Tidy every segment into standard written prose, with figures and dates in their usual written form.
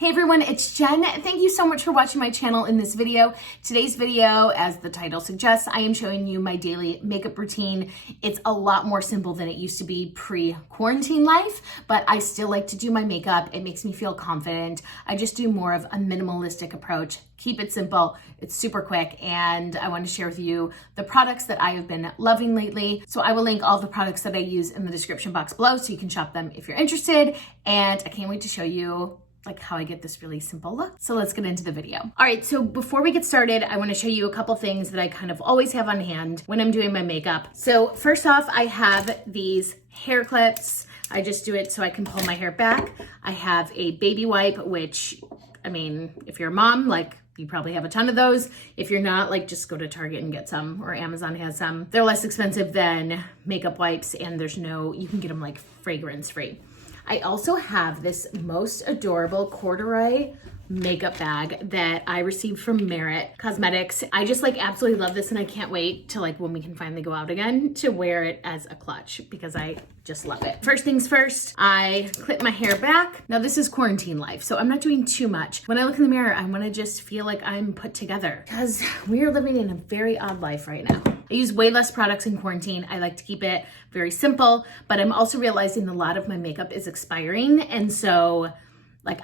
Hey everyone, it's Jen. Thank you so much for watching my channel in this video. Today's video, as the title suggests, I am showing you my daily makeup routine. It's a lot more simple than it used to be pre-quarantine life, but I still like to do my makeup. It makes me feel confident. I just do more of a minimalistic approach. Keep it simple, it's super quick, and I want to share with you the products that I have been loving lately. So I will link all the products that I use in the description box below so you can shop them if you're interested, and I can't wait to show you how I get this really simple look. So let's get into the video. All right, so before we get started, I wanna show you a couple things that I kind of always have on hand when I'm doing my makeup. So first off, I have these hair clips. I just do it so I can pull my hair back. I have a baby wipe, which, I mean, if you're a mom, you probably have a ton of those. If you're not, just go to Target and get some, or Amazon has some. They're less expensive than makeup wipes, and you can get them fragrance free. I also have this most adorable corduroy makeup bag that I received from Merit Cosmetics. I just absolutely love this, and I can't wait to when we can finally go out again to wear it as a clutch because I just love it. First things first, I clip my hair back. Now this is quarantine life, so I'm not doing too much. When I look in the mirror, I wanna just feel like I'm put together because we are living in a very odd life right now. I use way less products in quarantine. I like to keep it very simple, but I'm also realizing a lot of my makeup is expiring, and so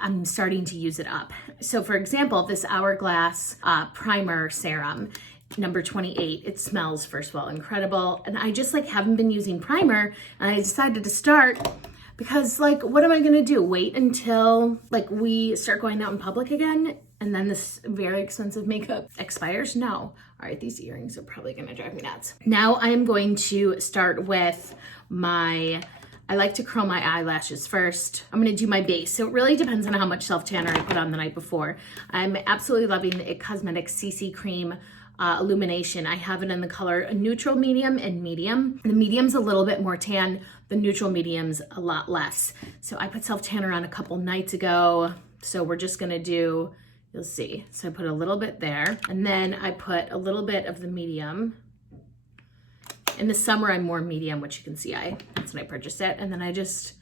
I'm starting to use it up. So for example, this Hourglass primer serum, number 28, it smells, first of all, incredible. And I just haven't been using primer, and I decided to start because what am I gonna do? Wait until we start going out in public again and then this very expensive makeup expires? No. All right, these earrings are probably gonna drive me nuts. Now I am going to start with I like to curl my eyelashes first. I'm gonna do my base. So it really depends on how much self-tanner I put on the night before. I'm absolutely loving the It Cosmetics CC Cream Illumination. I have it in the color neutral, medium, and medium. The medium's a little bit more tan. The neutral medium's a lot less. So I put self-tanner on a couple nights ago. So we're just gonna do, you'll see. So I put a little bit there, and then I put a little bit of the medium. In the summer, I'm more medium, which you can see that's when I purchased it. And then I just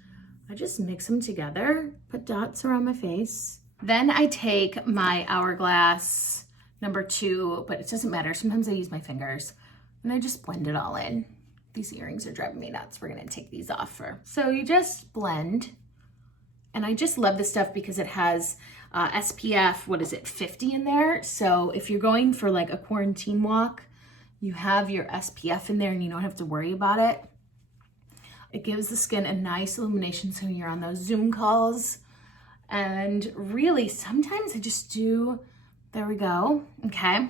mix them together, put dots around my face. Then I take my Hourglass number 2, but it doesn't matter. Sometimes I use my fingers, and I just blend it all in. These earrings are driving me nuts. We're gonna take these off So you just blend. And I just love this stuff because it has SPF, 50 in there. So if you're going for a quarantine walk, you have your SPF in there and you don't have to worry about it. It gives the skin a nice illumination so you're on those Zoom calls. And really, sometimes I just do, there we go, okay.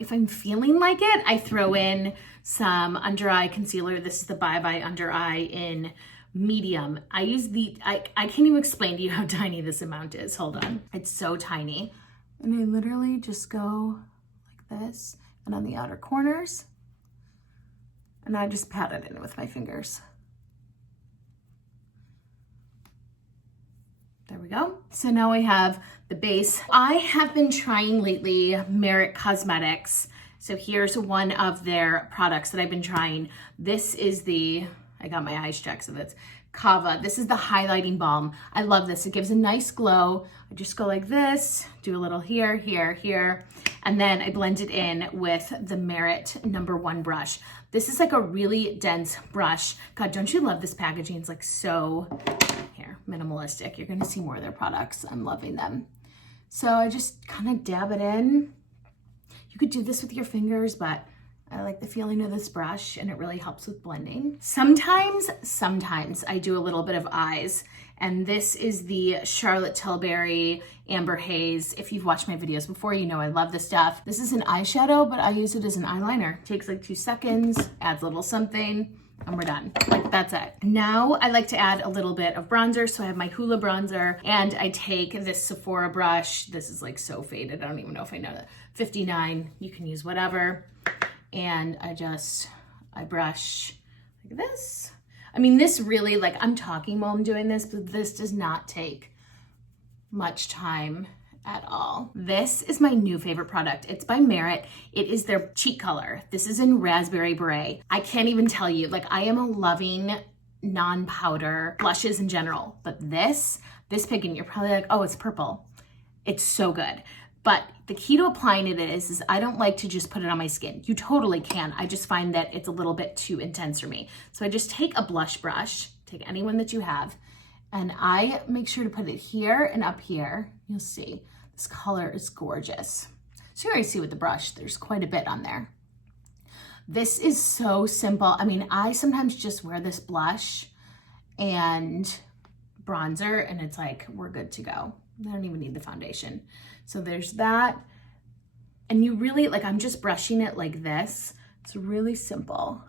If I'm feeling like it, I throw in some under eye concealer. This is the Bye Bye Under Eye in medium. I use I can't even explain to you how tiny this amount is. Hold on. It's so tiny. And I literally just go like this and on the outer corners. And I just pat it in with my fingers. There we go. So now we have the base. I have been trying lately Merit Cosmetics. So here's one of their products that I've been trying. This is I got my eyes checked, so that's Kava. This is the highlighting balm. I love this. It gives a nice glow. I just go like this, do a little here, here, here, and then I blend it in with the Merit number 1 brush. This is a really dense brush. God, don't you love this packaging? It's so, here, minimalistic. You're gonna see more of their products. I'm loving them. So I just kind of dab it in. You could do this with your fingers, but I like the feeling of this brush, and it really helps with blending. Sometimes I do a little bit of eyes, and this is the Charlotte Tilbury Amber Haze. If you've watched my videos before, you know I love this stuff. This is an eyeshadow, but I use it as an eyeliner. Takes 2 seconds, adds a little something, and we're done. That's it. Now I like to add a little bit of bronzer. So I have my Hoola bronzer, and I take this Sephora brush. This is so faded. I don't even know if I know that. 59, you can use whatever. And I brush like this. I mean, this really, I'm talking while I'm doing this, but this does not take much time at all. This is my new favorite product. It's by Merit. It is their cheek color. This is in Raspberry Beret. I can't even tell you, I am a loving non-powder blushes in general, but this this pigment, you're probably like, oh, it's purple. It's so good. But the key to applying it is I don't like to just put it on my skin. You totally can. I just find that it's a little bit too intense for me. So I just take a blush brush, take any one that you have, and I make sure to put it here and up here. You'll see this color is gorgeous. So you already see with the brush, there's quite a bit on there. This is so simple. I mean, I sometimes just wear this blush and bronzer and it's like, we're good to go. I don't even need the foundation. So there's that. And you really, like, I'm just brushing it like this. It's really simple.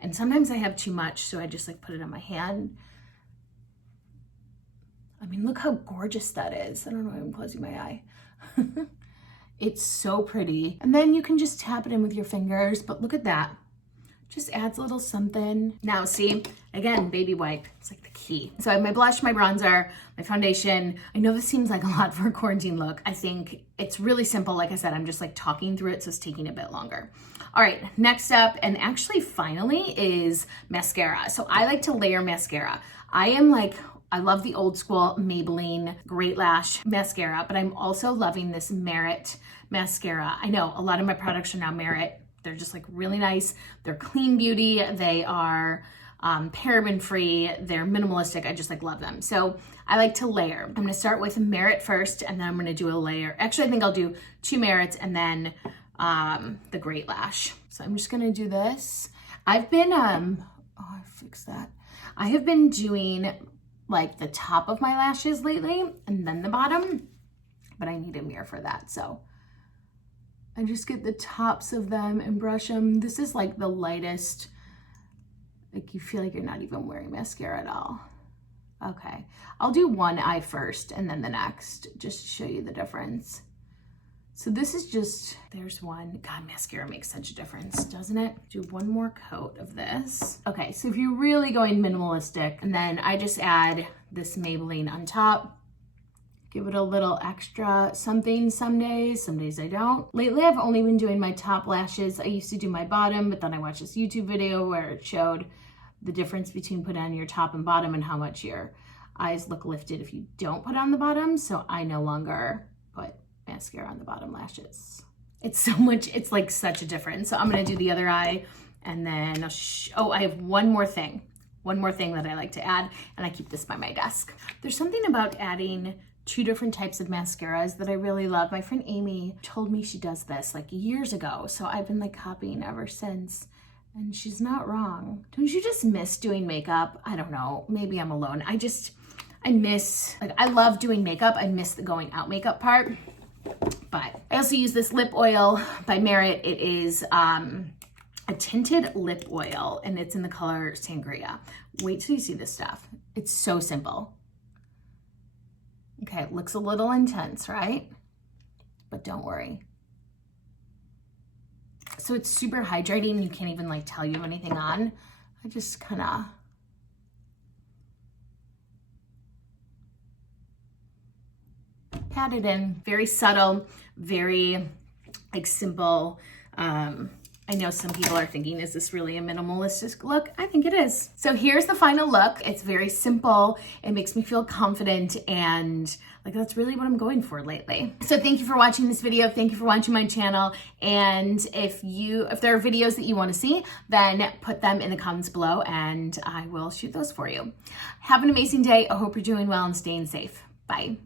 And sometimes I have too much, so I just like put it on my hand. I mean, look how gorgeous that is. I don't know why I'm closing my eye. It's so pretty. And then you can just tap it in with your fingers, but look at that. Just adds a little something. Now see, again, baby wipe, it's like the key. So I have my blush, my bronzer, my foundation. I know this seems like a lot for a quarantine look. I think it's really simple. Like I said, I'm just like talking through it, so it's taking a bit longer. All right, next up, and actually finally, is mascara. So I like to layer mascara. I love the old school Maybelline Great Lash mascara, but I'm also loving this Merit mascara. I know a lot of my products are now Merit. They're just like really nice. They're clean beauty. They are paraben free. They're minimalistic. I just like love them. So I like to layer. I'm gonna start with Merit first, and then I'm gonna do a layer. Actually, I think I'll do 2 Merits and then the Great Lash. So I'm just gonna do this. I've been, oh, I fixed that. I have been doing like the top of my lashes lately and then the bottom, but I need a mirror for that. So I just get the tops of them and brush them. This is like the lightest, like you feel like you're not even wearing mascara at all. Okay, I'll do one eye first and then the next, just to show you the difference. So this is just, there's one. God, mascara makes such a difference, doesn't it? Do one more coat of this. Okay, so if you're really going minimalistic, and then I just add this Maybelline on top. Give it a little extra something some days I don't. Lately, I've only been doing my top lashes. I used to do my bottom, but then I watched this YouTube video where it showed the difference between putting on your top and bottom and how much your eyes look lifted if you don't put on the bottom. So I no longer put mascara on the bottom lashes. It's so much, it's like such a difference. So I'm gonna do the other eye, and then, I have one more thing that I like to add, and I keep this by my desk. There's something about adding 2 different types of mascaras that I really love. My friend Amy told me she does this like years ago, so I've been like copying ever since, and she's not wrong. Don't you just miss doing makeup? I don't know, maybe I'm alone. I miss, like, I love doing makeup. I miss the going out makeup part. But I also use this lip oil by Merit. It is a tinted lip oil, and it's in the color Sangria. Wait till you see this stuff. It's so simple. Okay, it looks a little intense, right? But don't worry. So it's super hydrating. You can't even like tell you have anything on. I just kind of pat it in. Very subtle, very like simple. I know some people are thinking, is this really a minimalistic look? I think it is. So here's the final look. It's very simple. It makes me feel confident, and like that's really what I'm going for lately. So thank you for watching this video. Thank you for watching my channel. And if there are videos that you want to see, then put them in the comments below and I will shoot those for you. Have an amazing day. I hope you're doing well and staying safe. Bye.